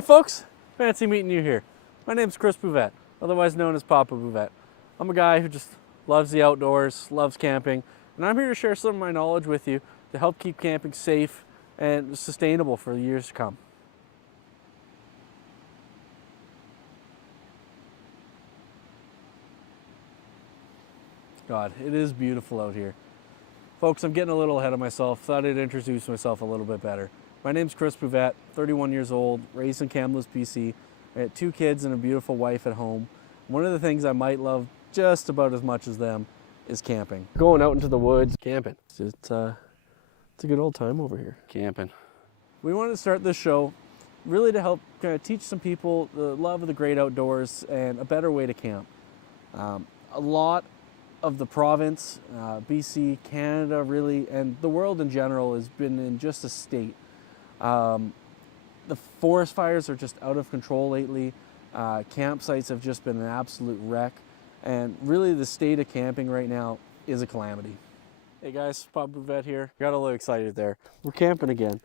Hey folks, fancy meeting you here. My name's Chris Bouvette, otherwise known as Papa Bouvette. I'm a guy who just loves the outdoors, loves camping, and I'm here to share some of my knowledge with you to help keep camping safe and sustainable for the years to come. God, it is beautiful out here. Folks, I'm getting a little ahead of myself. Thought I'd introduce myself a little bit better. My name's Chris Bouvette, 31 years old, raised in Kamloops BC. I got 2 kids and a beautiful wife at home. One of the things I might love just about as much as them is camping. Going out into the woods, camping. It's a good old time over here, camping. We wanted to start this show really to help kind of teach some people the love of the great outdoors and a better way to camp. A lot of the province, BC, Canada really, and the world in general has been in just a state. The forest fires are just out of control lately. Campsites have just been an absolute wreck. And really the state of camping right now is a calamity. Hey guys, Papa Bouvette here. Got a little excited there. We're camping again.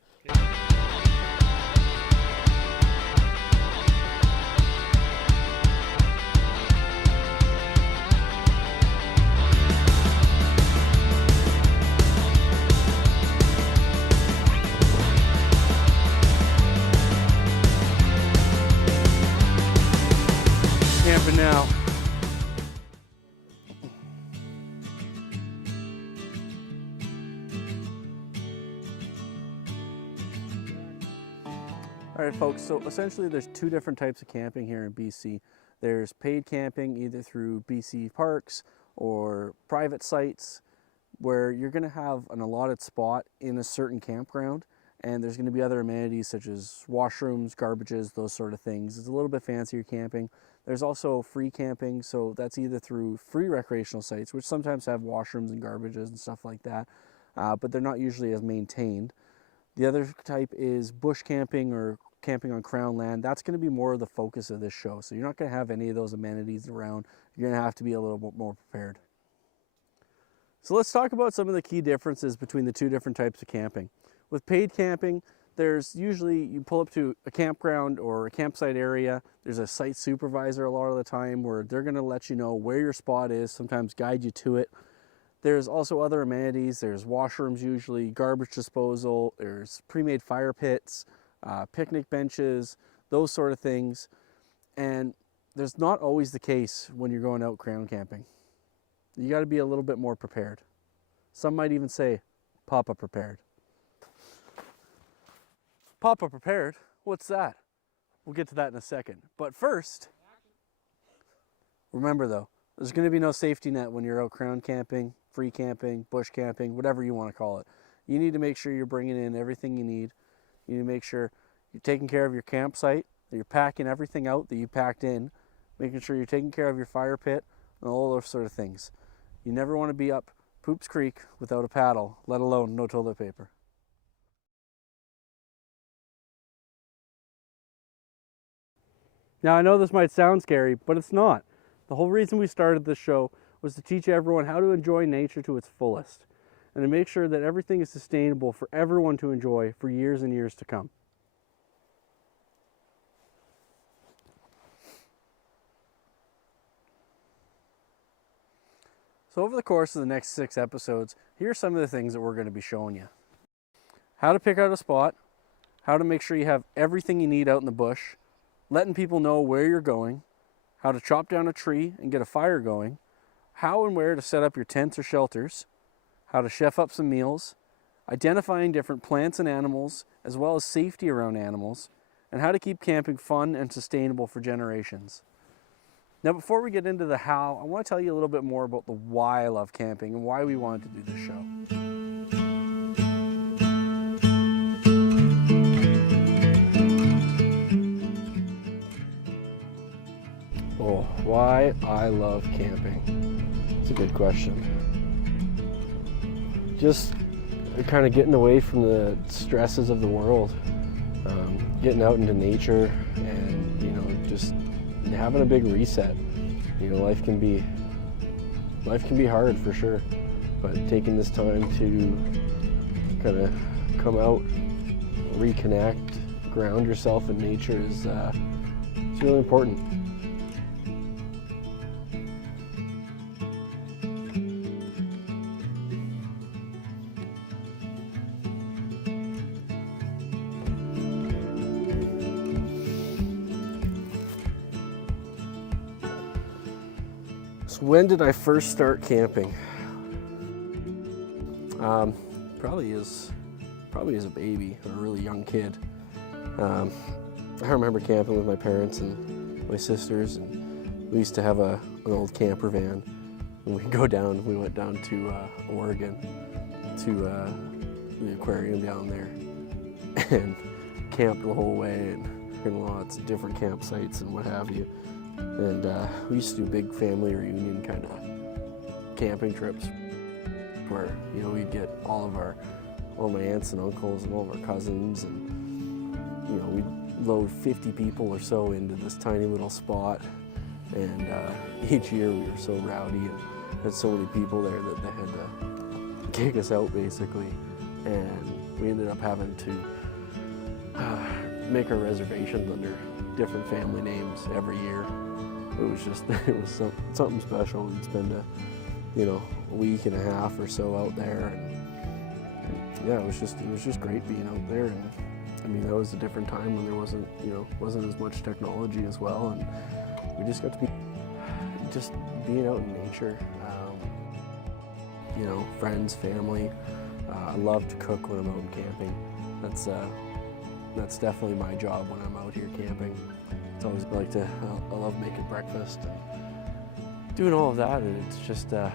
Camping now. All right, folks, so essentially there's 2 different types of camping here in BC. There's paid camping either through BC parks or private sites where you're going to have an allotted spot in a certain campground, and there's going to be other amenities such as washrooms, garbages, those sort of things. It's a little bit fancier camping. There's also free camping, so that's either through free recreational sites, which sometimes have washrooms and garbages and stuff like that, but they're not usually as maintained. The other type is bush camping or camping on crown land. That's going to be more of the focus of this show. So you're not going to have any of those amenities around. You're going to have to be a little bit more prepared. So let's talk about some of the key differences between the 2 different types of camping. With paid camping, there's usually, you pull up to a campground or a campsite area, there's a site supervisor a lot of the time where they're going to let you know where your spot is, sometimes guide you to it. There's also other amenities. There's washrooms usually, garbage disposal, there's pre-made fire pits, picnic benches, those sort of things. And there's not always the case when you're going out crown camping. You got to be a little bit more prepared. Some might even say, Papa prepared. Papa prepared? What's that? We'll get to that in a second. But first, remember though, there's going to be no safety net when you're out crown camping, free camping, bush camping, whatever you want to call it. You need to make sure you're bringing in everything you need. You need to make sure you're taking care of your campsite, that you're packing everything out that you packed in, making sure you're taking care of your fire pit, and all those sort of things. You never want to be up Poops Creek without a paddle, let alone no toilet paper. Now I know this might sound scary, but it's not. The whole reason we started this show was to teach everyone how to enjoy nature to its fullest and to make sure that everything is sustainable for everyone to enjoy for years and years to come. So over the course of the next 6 episodes, here are some of the things that we're going to be showing you. How to pick out a spot, how to make sure you have everything you need out in the bush, letting people know where you're going, how to chop down a tree and get a fire going, how and where to set up your tents or shelters, how to chef up some meals, identifying different plants and animals, as well as safety around animals, and how to keep camping fun and sustainable for generations. Now, before we get into the how, I want to tell you a little bit more about the why I love camping and why we wanted to do this show. Oh, why I love camping. It's a good question. Just kind of getting away from the stresses of the world, getting out into nature and, you know, just having a big reset. You know, life can be hard for sure, but taking this time to kind of come out, reconnect, ground yourself in nature is it's really important. So when did I first start camping? Probably as a baby or a really young kid. I remember camping with my parents and my sisters, and we used to have an old camper van. And we went down to Oregon to the aquarium down there and camped the whole way, and lots of different campsites and what have you. And we used to do big family reunion kind of camping trips where, you know, we'd get all my aunts and uncles and all of our cousins, and, you know, we'd load 50 people or so into this tiny little spot. And each year we were so rowdy and had so many people there that they had to kick us out basically. And we ended up having to make our reservations under different family names every year. It was something special. We'd spend a week and a half or so out there, and yeah, it was just great being out there. And I mean, that was a different time when there wasn't as much technology as well, and we just got to be just being out in nature. Friends, family. I love to cook when I'm out camping. That's definitely my job when I'm out here camping. It's always I love making breakfast and doing all of that, and it's just a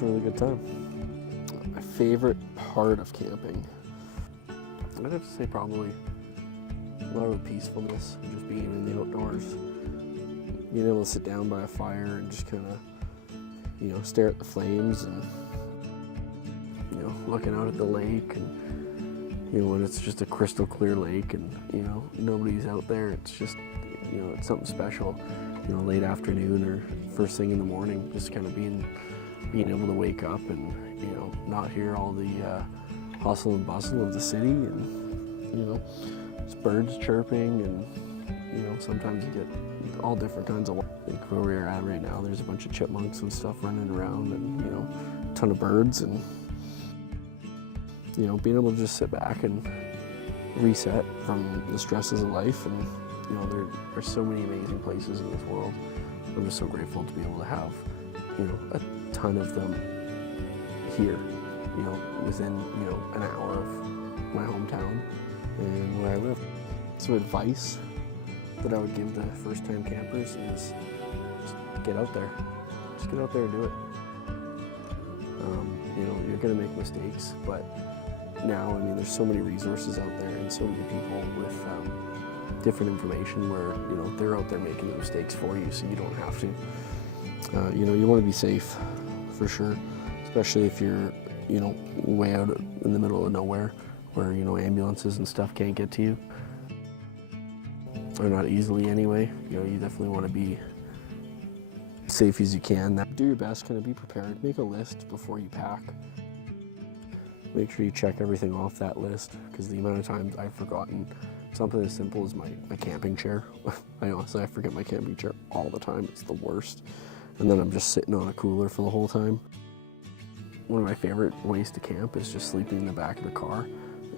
really good time. My favorite part of camping, I'd have to say probably a lot of the peacefulness, just being in the outdoors, being able to sit down by a fire and just kind of, stare at the flames and, looking out at the lake, and when it's just a crystal clear lake and, nobody's out there, it's just, it's something special, late afternoon or first thing in the morning, just kind of being able to wake up and, not hear all the hustle and bustle of the city, and, it's birds chirping, and, sometimes you get all different kinds of, like where we're at right now, there's a bunch of chipmunks and stuff running around, and, a ton of birds, and, being able to just sit back and reset from the stresses of life. And there are so many amazing places in this world. I'm just so grateful to be able to have a ton of them here, within an hour of my hometown and where I live. Some advice that I would give to first-time campers is just get out there. Just get out there and do it. You're going to make mistakes, but now, I mean, there's so many resources out there and so many people with different information where, they're out there making the mistakes for you, so you don't have to. You want to be safe, for sure, especially if you're, way out in the middle of nowhere where, ambulances and stuff can't get to you. Or not easily anyway. You definitely want to be safe as you can. Do your best, kind of be prepared. Make a list before you pack. Make sure you check everything off that list, because the amount of times I've forgotten something as simple as my camping chair. I forget my camping chair all the time. It's the worst. And then I'm just sitting on a cooler for the whole time. One of my favorite ways to camp is just sleeping in the back of the car.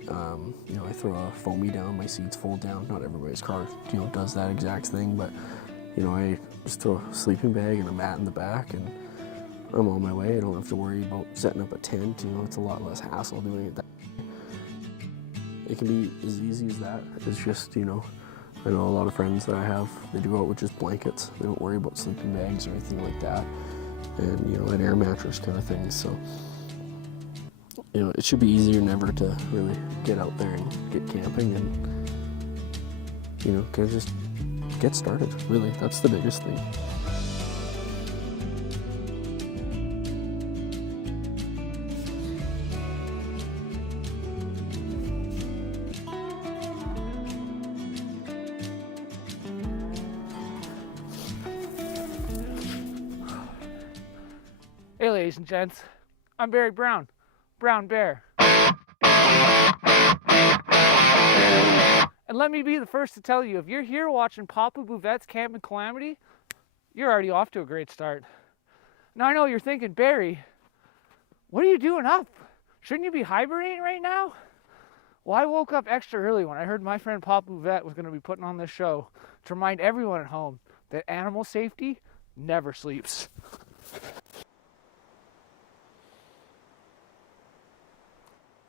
I throw a foamy down, my seats fold down. Not everybody's car, does that exact thing, but, I just throw a sleeping bag and a mat in the back, and I'm on my way. I don't have to worry about setting up a tent. It's a lot less hassle doing it that way. It can be as easy as that. It's just, I know a lot of friends that I have, they do out with just blankets. They don't worry about sleeping bags or anything like that. And, an air mattress kind of thing. So, it should be easier than ever to really get out there and get camping and, kind of just get started. Really, that's the biggest thing. Hey ladies and gents, I'm Barry Brown, Brown Bear. And let me be the first to tell you, if you're here watching Papa Bouvette's Camp in Calamity, you're already off to a great start. Now I know you're thinking, Barry, what are you doing up? Shouldn't you be hibernating right now? Well, I woke up extra early when I heard my friend Papa Bouvette was going to be putting on this show to remind everyone at home that animal safety never sleeps.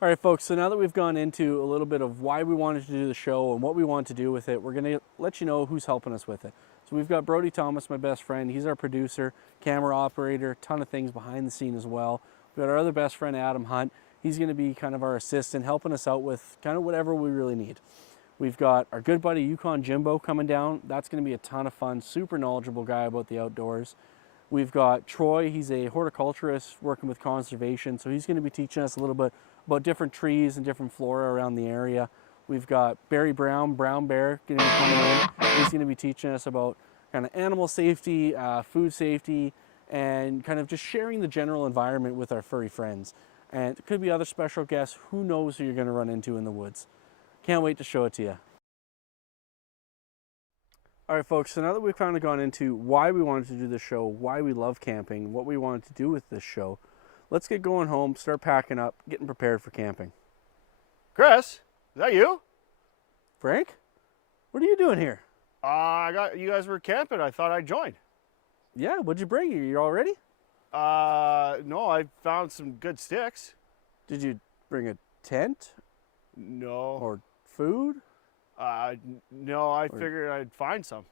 All right, folks, so now that we've gone into a little bit of why we wanted to do the show and what we want to do with it, we're going to let you know who's helping us with it. So we've got Brody Thomas, my best friend. He's our producer, camera operator, ton of things behind the scene as well. We've got our other best friend, Adam Hunt. He's going to be kind of our assistant, helping us out with kind of whatever we really need. We've got our good buddy Yukon Jimbo coming down. That's going to be a ton of fun, super knowledgeable guy about the outdoors. We've got Troy. He's a horticulturist working with conservation, so he's going to be teaching us a little bit about different trees and different flora around the area. We've got Barry Brown, Brown Bear, going to be coming in. He's going to be teaching us about kind of animal safety, food safety, and kind of just sharing the general environment with our furry friends. And it could be other special guests. Who knows who you're going to run into in the woods. Can't wait to show it to you. All right, folks, so now that we've kind of gone into why we wanted to do this show, why we love camping, what we wanted to do with this show, let's get going home, start packing up, getting prepared for camping. Chris, is that you? Frank, what are you doing here? You guys were camping. I thought I'd join. Yeah, what'd you bring? You all ready? No, I found some good sticks. Did you bring a tent No. or food? No, I figured I'd find some.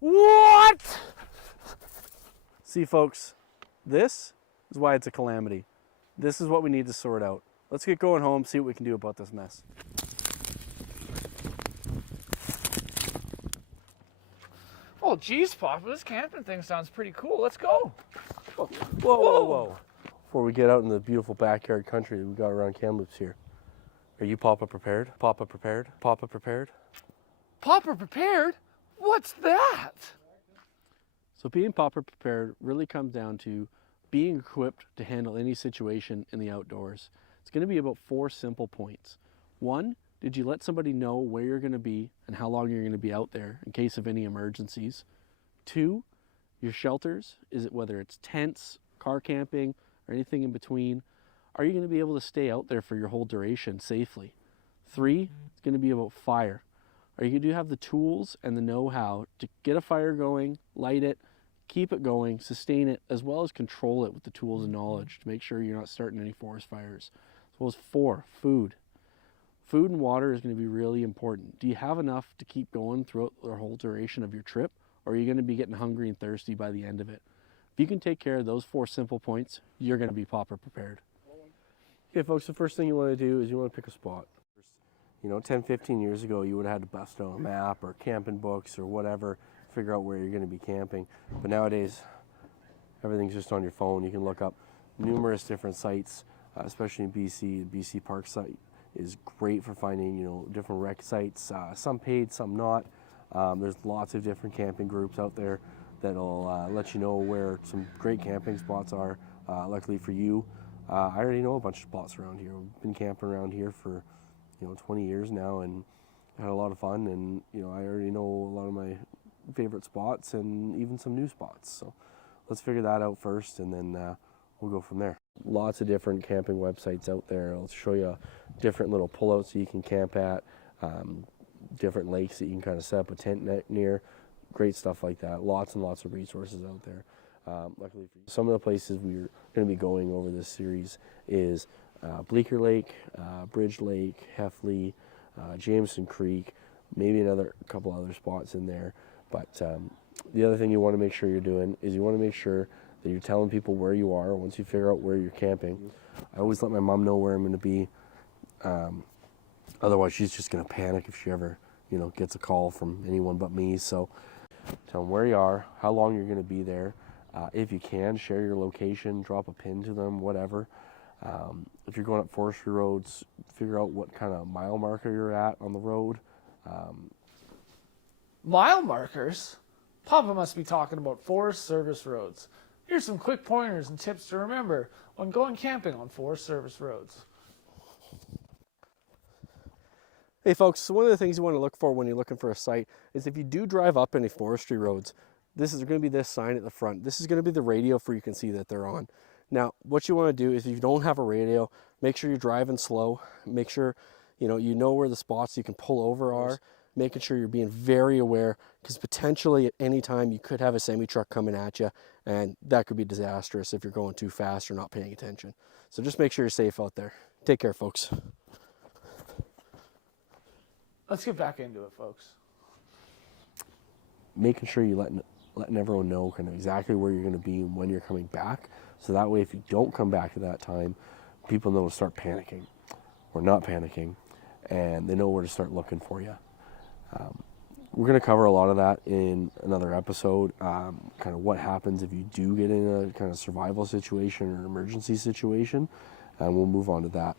What? See, folks, this is why it's a calamity. This is what we need to sort out. Let's get going home, see what we can do about this mess. Oh, geez, Papa, this camping thing sounds pretty cool. Let's go. Whoa, whoa, whoa. Before we get out in the beautiful backyard country that we got around Kamloops here, are you Papa prepared? Papa prepared? Papa prepared? Papa prepared? What's that? So being Papa prepared really comes down to being equipped to handle any situation in the outdoors. It's going to be about 4 simple points. 1, did you let somebody know where you're going to be and how long you're going to be out there in case of any emergencies? 2, your shelters, whether it's tents, car camping, or anything in between, are you going to be able to stay out there for your whole duration safely? 3, it's going to be about fire. Are you going to have the tools and the know-how to get a fire going, light it, keep it going, sustain it, as well as control it with the tools and knowledge to make sure you're not starting any forest fires? As well as 4, food. Food and water is going to be really important. Do you have enough to keep going throughout the whole duration of your trip, or are you going to be getting hungry and thirsty by the end of it? If you can take care of those 4 simple points, you're going to be Papa prepared. Okay, folks, the first thing you want to do is you want to pick a spot. You know, 10, 15 years ago, you would have had to bust out a map or camping books or whatever, figure out where you're going to be camping. But nowadays, everything's just on your phone. You can look up numerous different sites, especially in BC. The BC Park site is great for finding, you know, different rec sites, some paid, some not. There's lots of different camping groups out there that'll let you know where some great camping spots are. Luckily for you, I already know a bunch of spots around here. We've been camping around here for 20 years now and had a lot of fun, and I already know a lot of my favorite spots and even some new spots. So let's figure that out first, and then we'll go from there. Lots of different camping websites out there. I'll show you different little pullouts that you can camp at, different lakes that you can kind of set up a tent near, great stuff like that. Lots and lots of resources out there. Luckily for you. Some of the places we're going to be going over this series is Bleecker Lake, Bridge Lake, Heffley, Jameson Creek, maybe another couple other spots in there. But the other thing you want to make sure you're doing is you want to make sure that you're telling people where you are once you figure out where you're camping. I always let my mom know where I'm going to be. Otherwise, she's just going to panic if she ever, gets a call from anyone but me. So tell them where you are, how long you're going to be there. If you can, share your location, drop a pin to them, whatever. If you're going up forestry roads, figure out what kind of mile marker you're at on the road. Mile markers? Papa must be talking about Forest Service roads. Here's some quick pointers and tips to remember when going camping on Forest Service roads. Hey folks, so one of the things you want to look for when you're looking for a site is if you do drive up any forestry roads, this is going to be this sign at the front. This is going to be the radio for you can see that they're on. Now, what you want to do is if you don't have a radio, make sure you're driving slow. Make sure you know where the spots you can pull over are. Making sure you're being very aware because potentially at any time you could have a semi-truck coming at you, and that could be disastrous if you're going too fast or not paying attention. So just make sure you're safe out there. Take care, folks. Let's get back into it, folks. Making sure you letting everyone know kind of exactly where you're going to be and when you're coming back. So that way, if you don't come back at that time, people know to start panicking or not panicking, and they know where to start looking for you. We're going to cover a lot of that in another episode, kind of what happens if you do get in a kind of survival situation or emergency situation, and we'll move on to that.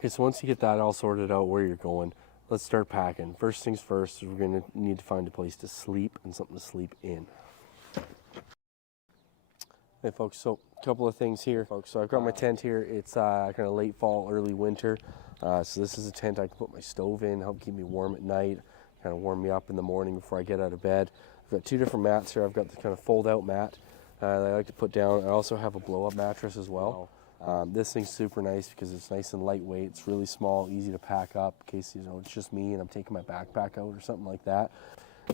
Okay, so once you get that all sorted out where you're going, let's start packing. First things first, we're going to need to find a place to sleep and something to sleep in. Hey folks, so a couple of things here, folks. So I've got my tent here. It's kind of late fall, early winter. So this is a tent I can put my stove in, help keep me warm at night, kind of warm me up in the morning before I get out of bed. I've got two different mats here. I've got the kind of fold-out mat that I like to put down. I also have a blow-up mattress as well. This thing's super nice because it's nice and lightweight. It's really small, easy to pack up in case it's just me and I'm taking my backpack out or something like that.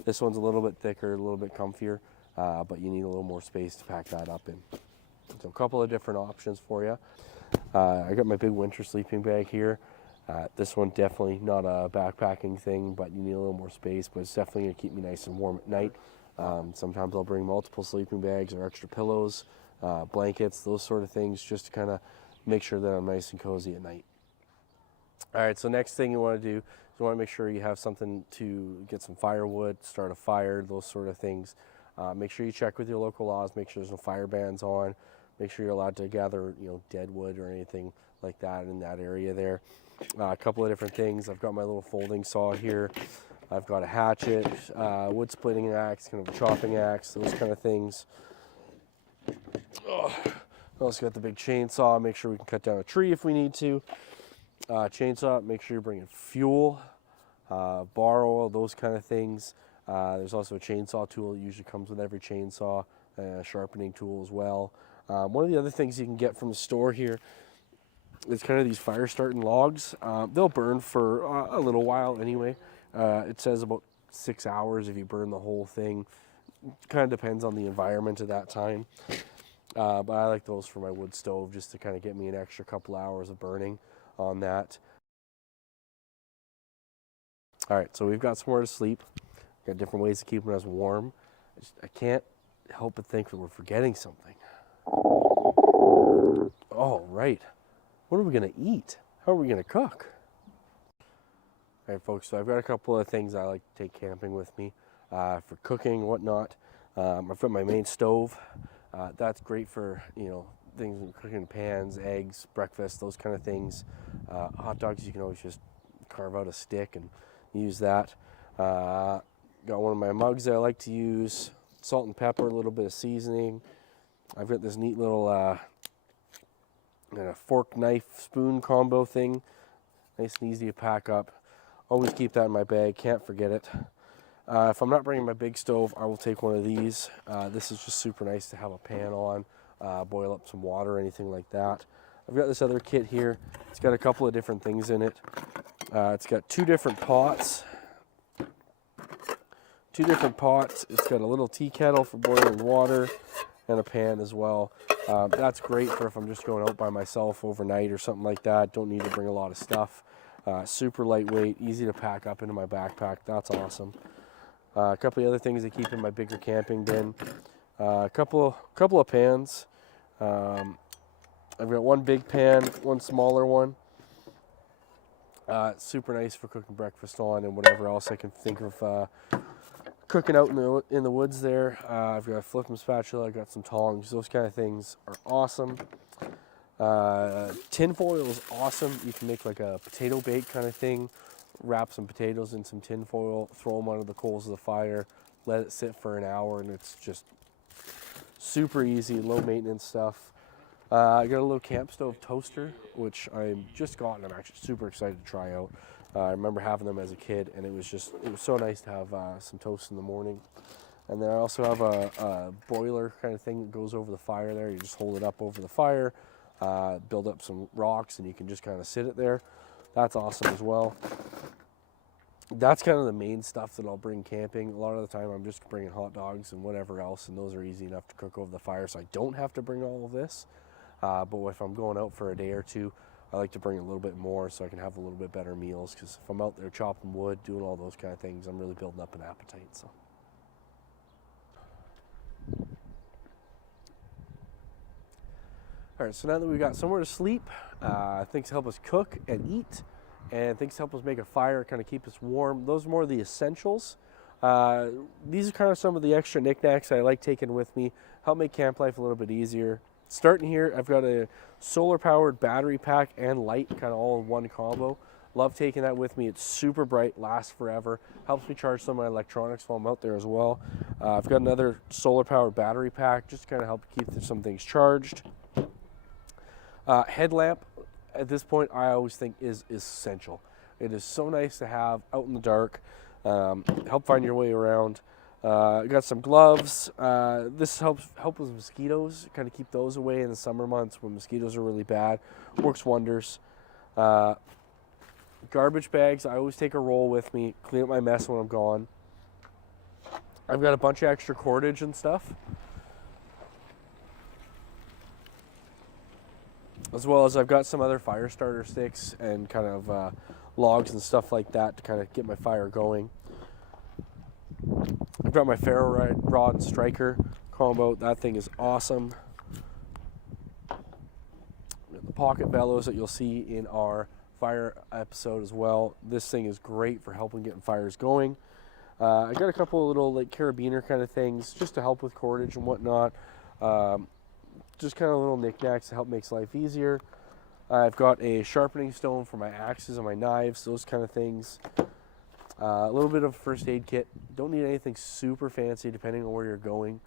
This one's a little bit thicker, a little bit comfier, but you need a little more space to pack that up in. So a couple of different options for you. I got my big winter sleeping bag here. This one definitely not a backpacking thing, but you need a little more space, but it's definitely going to keep me nice and warm at night. Sometimes I'll bring multiple sleeping bags or extra pillows, blankets, those sort of things, just to kind of make sure that I'm nice and cozy at night. All right, so next thing you want to do is you want to make sure you have something to get some firewood, start a fire, those sort of things. Make sure you check with your local laws, make sure there's no fire bans on, make sure you're allowed to gather, dead wood or anything like that in that area there. A couple of different things. I've got my little folding saw here. I've got a hatchet, wood splitting axe, kind of a chopping axe, those kind of things. I also got the big chainsaw, make sure we can cut down a tree if we need to. Chainsaw, make sure you're bringing fuel, bar oil, those kind of things. There's also a chainsaw tool that usually comes with every chainsaw, a sharpening tool as well. One of the other things you can get from the store here is kind of these fire starting logs. They'll burn for a little while anyway. It says about 6 hours if you burn the whole thing. Kind of depends on the environment at that time. But I like those for my wood stove just to kind of get me an extra couple hours of burning on that. All right, so we've got somewhere to sleep. Got different ways to keep us warm. I can't help but think that we're forgetting something. Oh, right. What are we going to eat? How are we going to cook? All right, folks, so I've got a couple of things I like to take camping with me for cooking and whatnot. I've got my main stove. That's great for, things cooking pans, eggs, breakfast, those kind of things. Hot dogs, you can always just carve out a stick and use that. Got one of my mugs that I like to use. Salt and pepper, a little bit of seasoning. I've got this neat little fork, knife, spoon combo thing. Nice and easy to pack up. Always keep that in my bag, can't forget it. If I'm not bringing my big stove, I will take one of these. This is just super nice to have a pan on, boil up some water or anything like that. I've got this other kit here. It's got a couple of different things in it. It's got two different pots. It's got a little tea kettle for boiling water and a pan as well. That's great for if I'm just going out by myself overnight or something like that. Don't need to bring a lot of stuff. Super lightweight, easy to pack up into my backpack. That's awesome. A couple of other things I keep in my bigger camping bin. A couple of pans. I've got one big pan, one smaller one. Super nice for cooking breakfast on and whatever else I can think of cooking out in the woods there. I've got a flipping spatula, I've got some tongs. Those kind of things are awesome. Tin foil is awesome. You can make like a potato bake kind of thing. Wrap some potatoes in some tin foil, throw them under the coals of the fire, let it sit for an hour, and it's just super easy, low maintenance stuff. I got a little camp stove toaster, which I just got and I'm actually super excited to try out. I remember having them as a kid, and it was so nice to have some toast in the morning. And then I also have a boiler kind of thing that goes over the fire there. You just hold it up over the fire, build up some rocks, and you can just kind of sit it there. That's awesome as well. That's kind of the main stuff that I'll bring camping. A lot of the time I'm just bringing hot dogs and whatever else, and those are easy enough to cook over the fire, so I don't have to bring all of this. But if I'm going out for a day or two, I like to bring a little bit more so I can have a little bit better meals, because if I'm out there chopping wood, doing all those kind of things, I'm really building up an appetite. So. All right, so now that we've got somewhere to sleep, things to help us cook and eat, and things to help us make a fire, kind of keep us warm. Those are more the essentials. These are kind of some of the extra knickknacks I like taking with me, help make camp life a little bit easier. Starting here, I've got a solar-powered battery pack and light, kind of all in one combo. Love taking that with me. It's super bright, lasts forever. Helps me charge some of my electronics while I'm out there as well. I've got another solar-powered battery pack, just to kind of help keep some things charged. Headlamp, at this point, I always think is essential. It is so nice to have out in the dark, help find your way around. I got some gloves. This help with mosquitoes, kind of keep those away in the summer months when mosquitoes are really bad. Works wonders. Garbage bags, I always take a roll with me, clean up my mess when I'm gone. I've got a bunch of extra cordage and stuff, as well as I've got some other fire starter sticks and kind of logs and stuff like that to kind of get my fire going. I've got my ferro rod and striker combo. That thing is awesome. The pocket bellows that you'll see in our fire episode as well. This thing is great for helping getting fires going. I got a couple of little like carabiner kind of things just to help with cordage and whatnot. Just kind of little knickknacks to help make life easier. I've got a sharpening stone for my axes and my knives, those kind of things. A little bit of a first aid kit. Don't need anything super fancy depending on where you're going.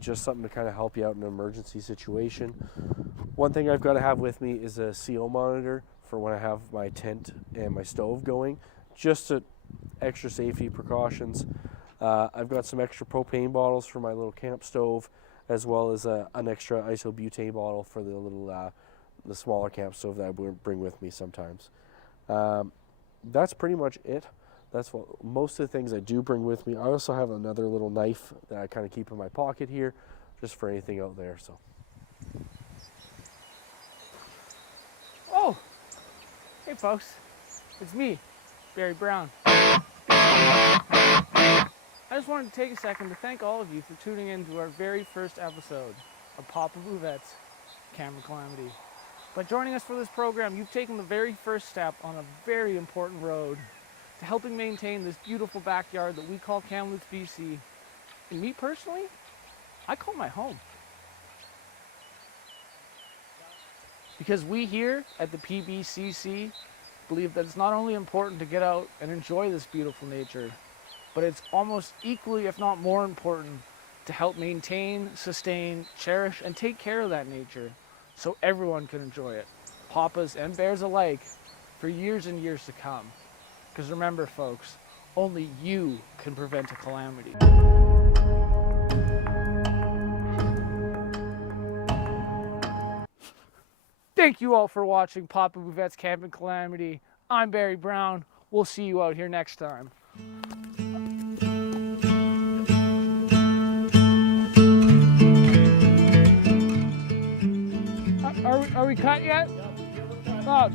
Just something to kind of help you out in an emergency situation. One thing I've got to have with me is a CO monitor for when I have my tent and my stove going, just to extra safety precautions. I've got some extra propane bottles for my little camp stove, as well as an extra isobutane bottle for the little the smaller camp stove that I bring with me sometimes. That's pretty much it. That's what most of the things I do bring with me. I also have another little knife that I kind of keep in my pocket here, just for anything out there. So. Oh, hey folks, it's me, Barry Brown. I just wanted to take a second to thank all of you for tuning in to our very first episode of Papa Bouvette's Camera Calamity. By joining us for this program, you've taken the very first step on a very important road to helping maintain this beautiful backyard that we call Kamloops BC. And me personally, I call my home. Because we here at the PBCC believe that it's not only important to get out and enjoy this beautiful nature, but it's almost equally, if not more important, to help maintain, sustain, cherish, and take care of that nature so everyone can enjoy it, papas and bears alike, for years and years to come. Because remember, folks, only you can prevent a calamity. Thank you all for watching Papa Bouvette's Camping Calamity. I'm Barry Brown. We'll see you out here next time. Are we cut yet? Oh,